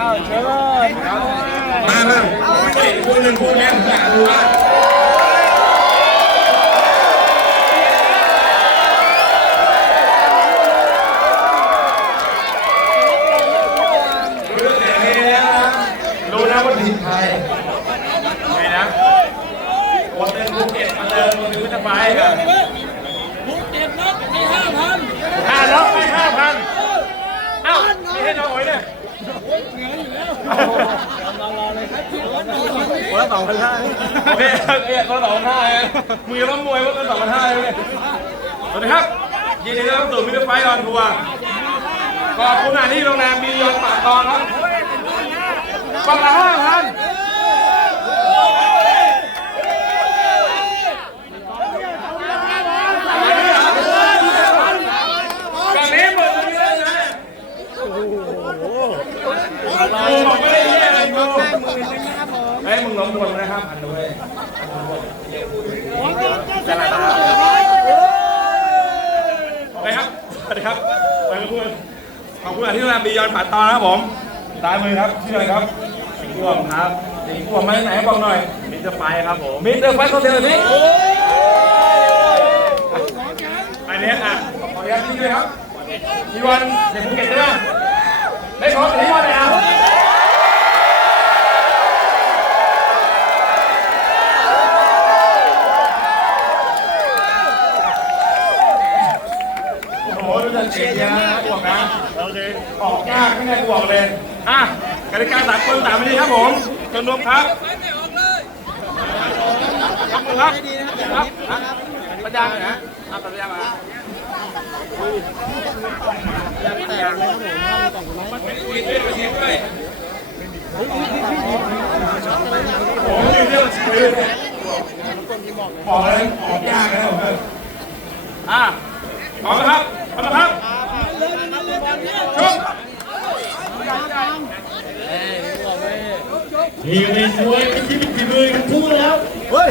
อ้าวเชิญมามาเฮ้ยคู่หนึ่งคู่แรกผมอยากดูว่าเรื่องไหนเนี่ยนะรู้นะว่าทีมไทยไงนะวันเดินภูเก็ตมาเดินมาถึงจะไปกัน ภูเก็ตนัดให้ห้าพัน ห้าล็อกไปห้าพันเอ้าไม่ให้น้องโอ้ยเนี่ย รอรอเลยครับคนละ สองพันห้าโอเคเอ้คนละสองพันห้าเองมึงจะต้องมวยว่าเป็นสองพันห้าเลยสวัสดีครับ ยินดีต้อนรับสู่มิเตอร์ไฟออนทัวร์ขอบคุณอานี่โรงแรมมียอนปากตอนครับปากละห้าพัน แบบนี้หมดเลยนะโอ้โหบอกไม่ได้เยี่ยเลยกูเฮ้ยมึงล้มบนนะครับพันด้วยจะลาครับไปครับ สวัสดีครับ ไปกับเพื่อนขอ บคุณที่โรงแรมบียอนผาตอนนะครับผมซ้ายมือครับชื่ออะไรครับสิงห์กวงครับสิงห์กวงมาจากไหนบอกหน่อยมิสเตอร์ไฟครับผมมิสเตอร์ไฟคอนเสิร์ตนี้อันนี้อะขออนุญาตที่ด้วยครับพี่วันเด็กภูเก็ตด้วยนะได้ขอพี่วันเลยอะโอ้โหดูจะเชียร์เยอะนะบวกนะ โอเค ออกยากไม่ได้บวกเลย อะ กติกาสากลสามวิธีครับผมจนรวมครับยกมือครับครับครับปัญญาหน่อยนะอะปัญญามามันเป็นคุยด้วยมาทีด้วยโอ้โหยืนเรื่องชีวิตบอกเลยออกยากนะผมอะพร้อมครับพร้อมครับชก นี่เป็นมวยที่มีฝีมือกันทั่วแล้วเฮ้ย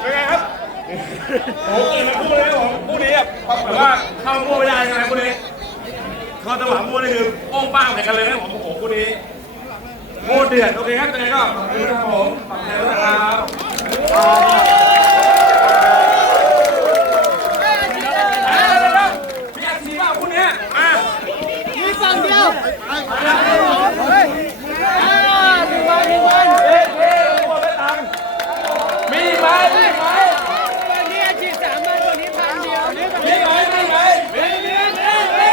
เป็นไงครับโอ้โหเก่งทั้งคู่เลยครับผมคู่นี้แบบแบบว่าเข้าคู่ไม่ได้ใช่ไหมคู่นี้เข้าจังหวะคู่นี่คือโป้งป้างใส่กันเลยนะผมโอ้โหคู่นี้โคตรเดือดโอเคครับยังไงก็ขอบคุณครับผมฝากแชร์ด้วยนะครับพี่อาชีพว่าคู่เนี้ยมา มีฝั่งเดียว มีไหมมีไหม วันนี้อาชีพสามพันวันนี้พันเดียวนี่ มีไหมมีไหมมีไหมมีไหมมี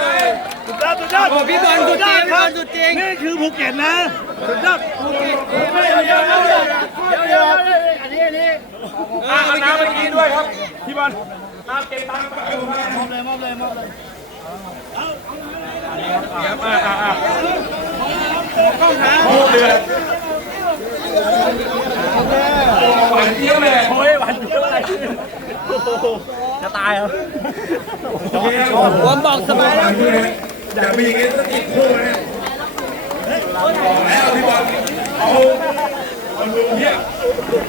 ไหม โอ้พี่บอลสุดจริงพี่บอลสุดจริงนี่คือภูเก็ตนะสุดยอดภูเก็ตเดี๋ยวเดี๋ยวเดี๋ยวอันนี้อันนี้อะเอาน้ำไปกินด้วยครับพี่บอลน้ำเก็บตังค์ไปอยู่ให้มอบเลยมอบเลยมอบเลยครับอะอะอะโอ้เดือดหวานเจี๊ยบเลยโอ้ยหวานเยอะอะไรจะตายเหรอผมบอกสบายแล้ว อยามีอย่างงี้สักกี่คู่นะบอกแล้วพี่บอลเอาเอาดูเนี่ยถ้าขอเสียงให้นิดเดีย